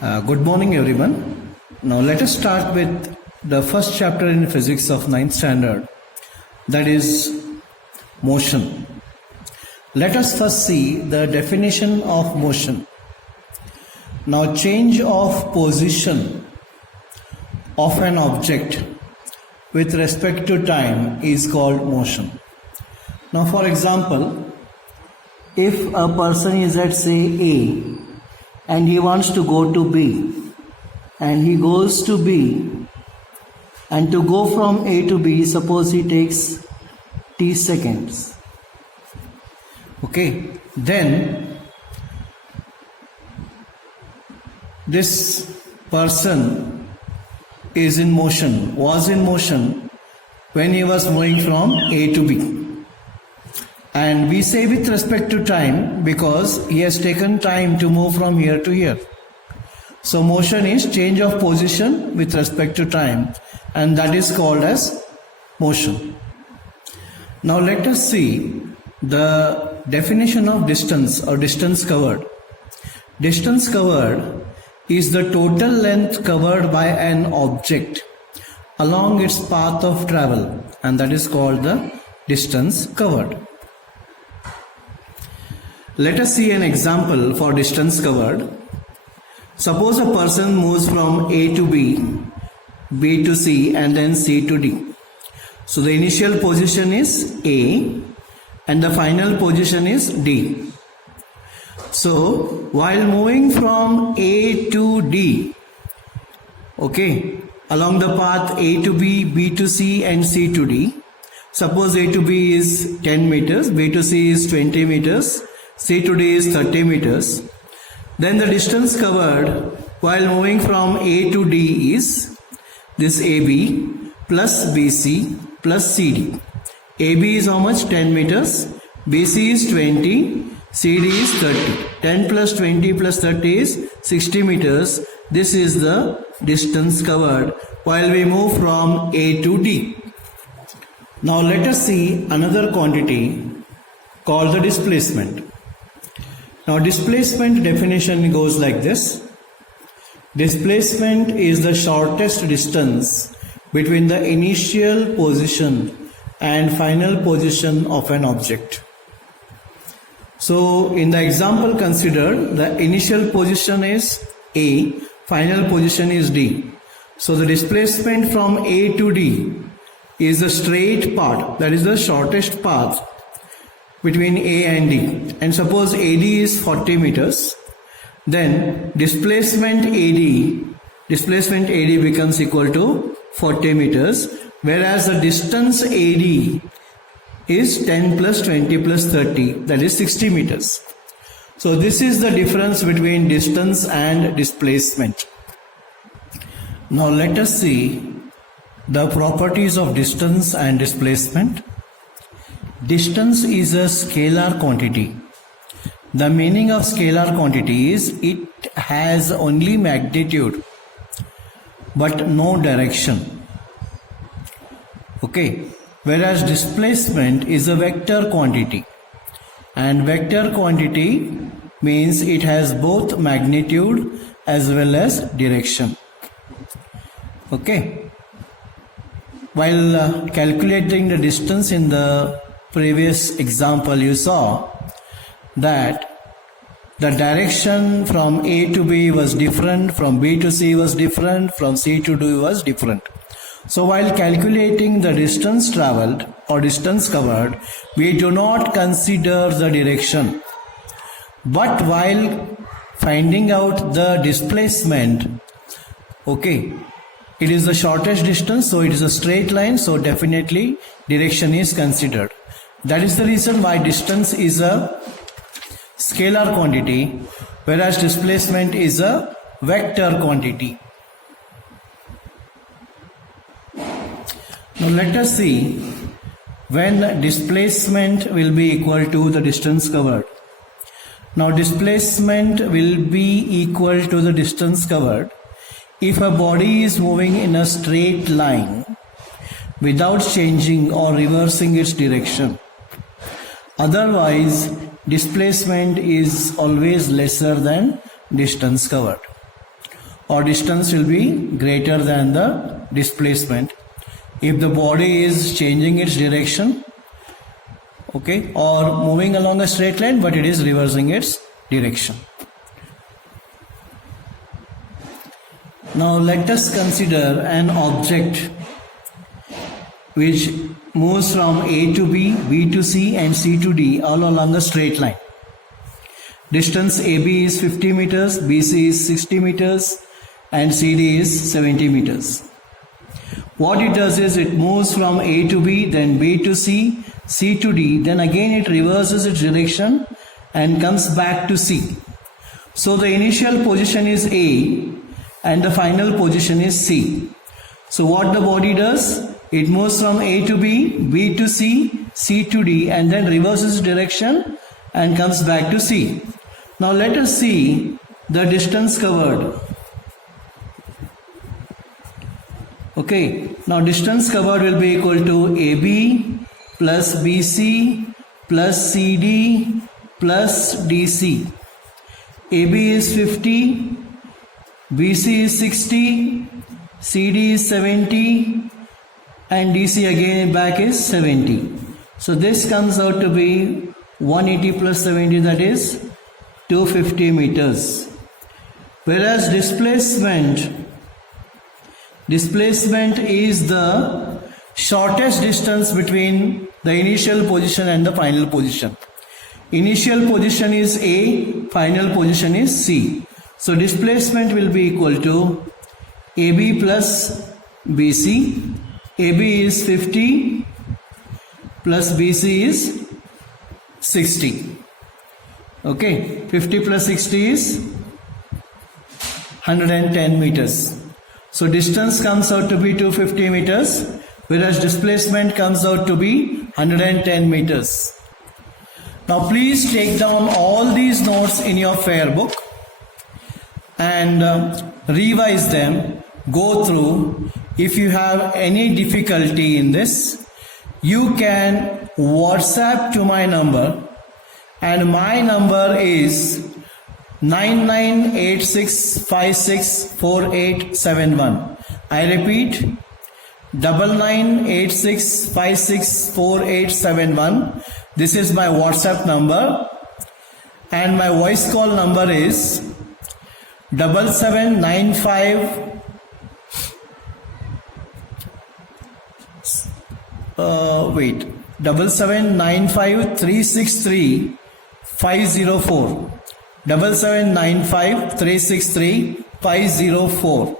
Good morning everyone. Now let us start with the first chapter in physics of 9th standard, that is motion. Let us first see the definition of motion. Now change of position of an object with respect to time is called motion. Now for example, if a person is at say A and he wants to go to B, and he goes to B, and to go from A to B, suppose he takes t seconds. Okay, then this person is in motion, was in motion when he was moving from A to B. And we say with respect to time because he has taken time to move from here to here. So motion is change of position with respect to time, and that is called as motion. Now let us see the definition of distance or distance covered. Distance covered is the total length covered by an object along its path of travel, and that is called the distance covered. Let us see an example for distance covered. Suppose a person moves from A to B, B to C, and then C to D. So the initial position is A and the final position is D. So while moving from A to D, okay, along the path A to B, B to C, and C to D, suppose A to B is 10 meters, B to C is 20 meters, C to D is 30 meters. Then the distance covered while moving from A to D is this AB plus BC plus CD. AB is how much? 10 meters. BC is 20. CD is 30. 10 plus 20 plus 30 is 60 meters. This is the distance covered while we move from A to D. Now let us see another quantity called the displacement. Now displacement definition goes like this. Displacement is the shortest distance between the initial position and final position of an object. So in the example considered, the initial position is A, final position is D. So the displacement from A to D is the straight path, that is the shortest path between A and D. And suppose AD is 40 meters, then displacement AD becomes equal to 40 meters, whereas the distance AD is 10 plus 20 plus 30, that is 60 meters. So this is the difference between distance and displacement. Now let us see the properties of distance and displacement. Distance is a scalar quantity. The meaning of scalar quantity is it has only magnitude but no direction. Okay. Whereas displacement is a vector quantity, and vector quantity means it has both magnitude as well as direction. Okay. While calculating the distance in the previous example, you saw that the direction from A to B was different, from B to C was different, from C to D was different. So while calculating the distance traveled or distance covered, we do not consider the direction. But while finding out the displacement, okay, it is the shortest distance, so it is a straight line, so definitely direction is considered. That is the reason why distance is a scalar quantity, whereas displacement is a vector quantity. Now let us see when displacement will be equal to the distance covered. Now displacement will be equal to the distance covered if a body is moving in a straight line without changing or reversing its direction. Otherwise, displacement is always lesser than distance covered. or distance will be greater than the displacement if the body is changing its direction, okay, or moving along a straight line but it is reversing its direction. Now let us consider an object which moves from A to B, B to C and C to D all along a straight line. Distance AB is 50 meters, BC is 60 meters and CD is 70 meters. What it does is it moves from A to B, then B to C, C to D, then again it reverses its direction and comes back to C. So the initial position is A and the final position is C. So what the body does? It moves from A to B, B to C, C to D and then reverses direction and comes back to C. Now let us see the distance covered. Okay, now distance covered will be equal to AB plus BC plus CD plus DC. AB is 50, BC is 60, CD is 70 and DC again back is 70. So this comes out to be 180 plus 70, that is 250 meters. Whereas displacement is the shortest distance between the initial position and the final position. Initial position is A, final position is C. So displacement will be equal to AB plus BC. AB is 50 plus BC is 60. Okay, 50 plus 60 is 110 meters. So distance comes out to be 250 meters, whereas displacement comes out to be 110 meters. Now please take down all these notes in your fair book and revise them, go through. If you have any difficulty in this, you can WhatsApp to my number, and my number is 9986564871. I repeat, 9986564871. This is my WhatsApp number, and my voice call number is 7795 7795363 504. 7795 363 504.